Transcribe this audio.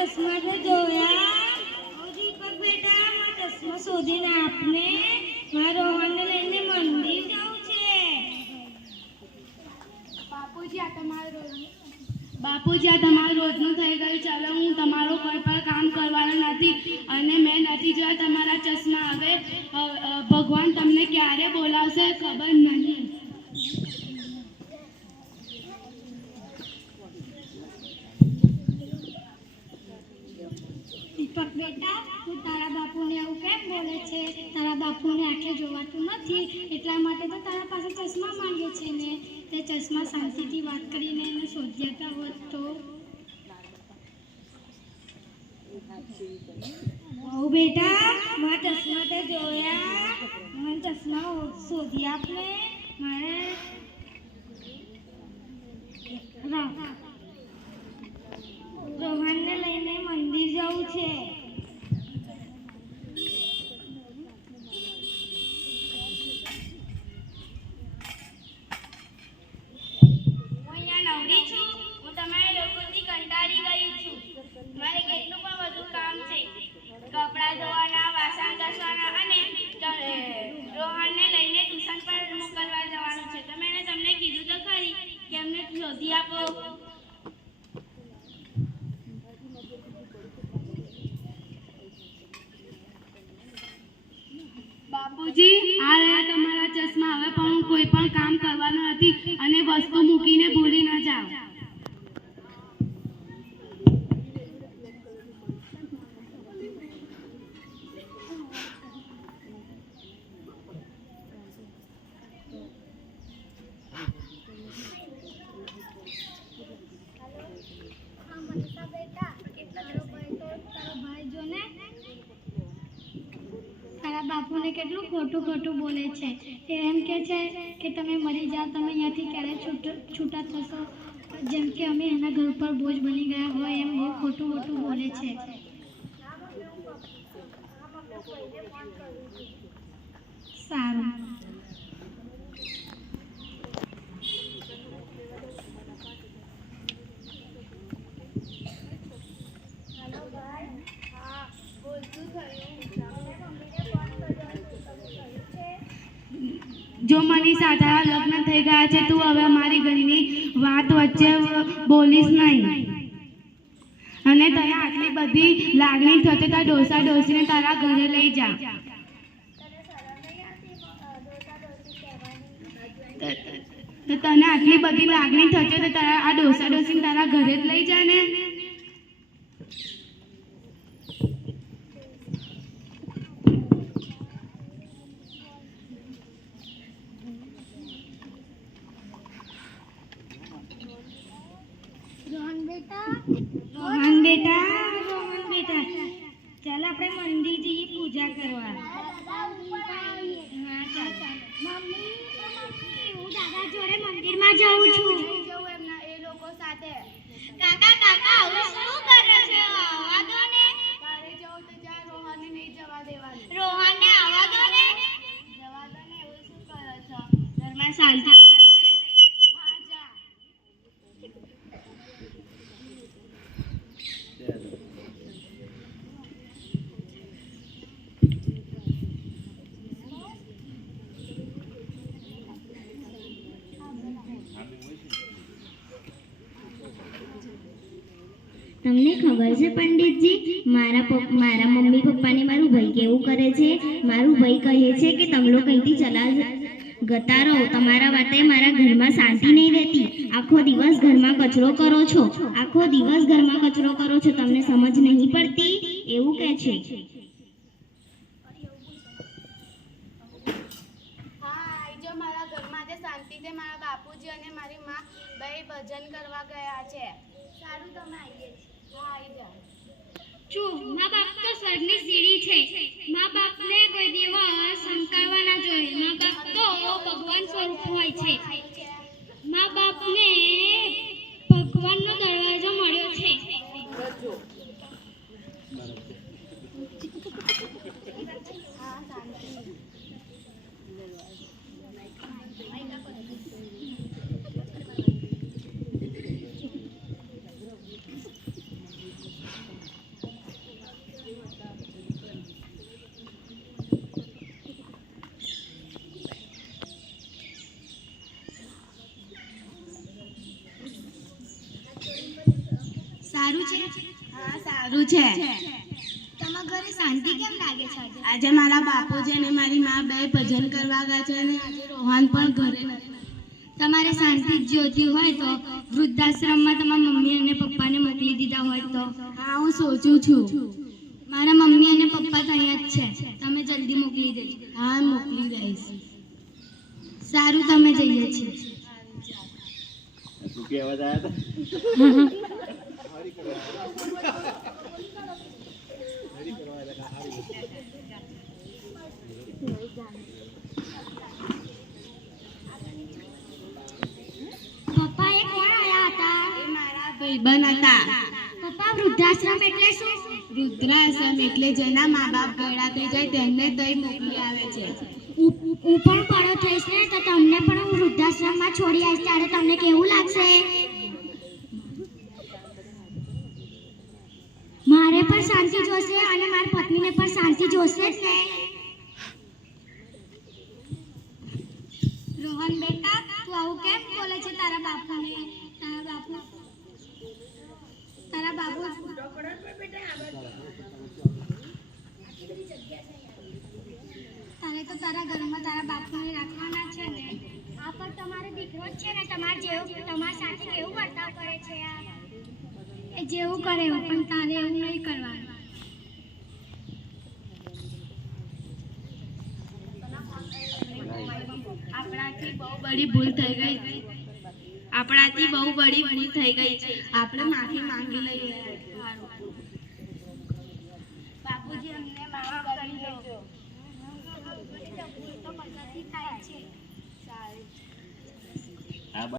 ચશ્મા તો જોયા દીપક બેટા ચશ્મા શોધીને આપને મારો રોહનને લઈને મંદિર જવું છે. બાપુજી આ તમારું રોજનું થઈ ગયું. ચાલો હું તમારું કોઈ પણ કામ કરવાનું નથી અને મેં નથી જોયા તમારા ચશ્મા. હવે ભગવાન તમને ક્યારે બોલાવશે ખબર નહીં. દીપક બેટા તું તારા બાપુને એવું કેમ બોલે છે? તારા બાપુને આંખે જોવાતું નથી એટલા માટે તો તારા પાસે ચશ્મા માંગે છે ને. તે ચશ્મા શાંતિથી વાત કરીને એને શોધ્યા હોત તો. ઓ બેટા મારા ચશ્મા તો જોયા, મને ચશ્મા શોધી આપને. મારે રોહનને લઈને મંદિર જવું છે. મારે કેટલું પણ વધુ કામ છે. કપડાં ધોવાના, વાસણ ઘસવાના અને રોહનને લઈને ટ્યુશન પર મોકલવા જવાનું છે. તો મેં તમને કીધું તો ખરી કે એમને શોધી આપો. બાપુજી આ રહ્યા તમારા ચશ્મા. હવે પણ હું કોઈ પણ કામ કરવાનું નથી અને વસ્તુ મૂકીને ભૂલી ન જાઓ. બાપુને કેટલું ખોટું ખોટું બોલે છે. એ એમ કે છે કે તમે મરી જાઓ, તમે અહીંયાથી ક્યારે છૂટા થશો, જેમ કે અમે એના ઘર પર બોજ બની ગયા હોય એમ બહુ ખોટું ખોટું બોલે છે. સારું જો મની સાથે લગ્ન થઈ ગયા છે, તું હવે મારી ઘરની વાત વચ્ચે બોલીશ નહીં. અને તને આટલી બધી લાગણી થતી તો ડોસા ડોસીને તારા ઘરે લઈ જા. તને આટલી બધી લાગણી થતી તો તારા આ ડોસા ડોસીને તારા ઘરે જ લઈ જા ને. રોહન બેટા ચાલ આપણે મંદિર જઈએ પૂજા કરવા. હું દાદા જોડે મંદિરમાં જાઉં છું. એ લોકો સાથે. કાકા હવે શું કરે છે? આવવા દો ને. તારે જવું તો જા, રોહનને નહીં જવા દેવાનું. રોહનને આવવા દો ને. જવા દો ને. એવું શું કરો છો? ઘરમાં શાંતિ કરાવશે. હા જા. તમને ખબર છે પંડિતજી, મારા મમ્મી પપ્પાને મારું ભાઈ કેવું કરે છે? મારું ભાઈ કહે છે કે તમે લોકો અહીંથી જતા રહો, તમારા માટે મારા ઘરમાં શાંતિ નહીં રહેતી. આખો દિવસ ઘરમાં કચરો કરો છો, તમને સમજ નહીં પડતી, એવું કહે છે. હા જો મારા ઘરમાં જે શાંતિ છે. મારા બાપુજી અને મારી માં બે ભજન કરવા ગયા છે. સારું તમે આવીએ. હા આવી જાઓ. શું મા બાપ તો સ્વર્ગની સીડી છે. મા બાપને કોઈ દિવસ સંકારવા ના જોઈએ. મા બાપ તો ભગવાન સ્વરૂપ હોય છે. મા બાપને ભગવાનનો દરવાજો મળ્યો છે. સારું છે? હા સારું છે. તમારા ઘરે શાંતિ કેમ લાગે છે આજે? આજે મારા બાપુજી અને મારી મા બે ભજન કરવા ગયા છે અને આજે રોહન પણ ઘરે નથી. તમારે શાંતિ જ જોઈતી હોય તો વૃદ્ધાશ્રમમાં તમારા મમ્મી અને પપ્પાને મોકલી દીધા હોય તો. હા હું સોચું છું. મારા મમ્મી અને પપ્પા તો અહીંયા જ છે, તમે જલ્દી મોકલી દેજો. હા મોકલી દઈશ. સારું તમે જઈએ છીએ. શું કહેવા જાય હતા? પપ્પા એ કોણ આયા હતા? એ મારા ભાઈબંધ હતા. પપ્પા વૃદ્ધાશ્રમ એટલે શું? વૃદ્ધાશ્રમ એટલે જેના મા બાપ ગયડા થઈ જાય તેમને તઈ મોકલી આવે છે. હું પણ પડો થઈશ ને તો તમને પણ હું વૃદ્ધાશ્રમમાં છોડી આવીશ ત્યારે તમને કેવું લાગશે? મારે પણ શાંતિ જોશે અને મારી પત્નીને પણ શાંતિ જોશે જ ને. રોહન બેટા તું આવું કેમ બોલે છે તારા બાપુને? તારા બાપુ તારે તો તારા ઘરમાં તારા બાપુને રાખવાના છે ને. આ પણ તમારો દીકરો જ છે ને, તમારા સાથે કેવું વર્તાવ કરે છે? એ જેવું કરે એવું, પણ તારે એવું નહીં કરવાનું. આપણાથી બહુ બડી ભૂલ થઈ ગઈ. આપણાથી બહુ બડી ભૂલ થઈ ગઈ છે. આપણે માફી માંગી લઈએ.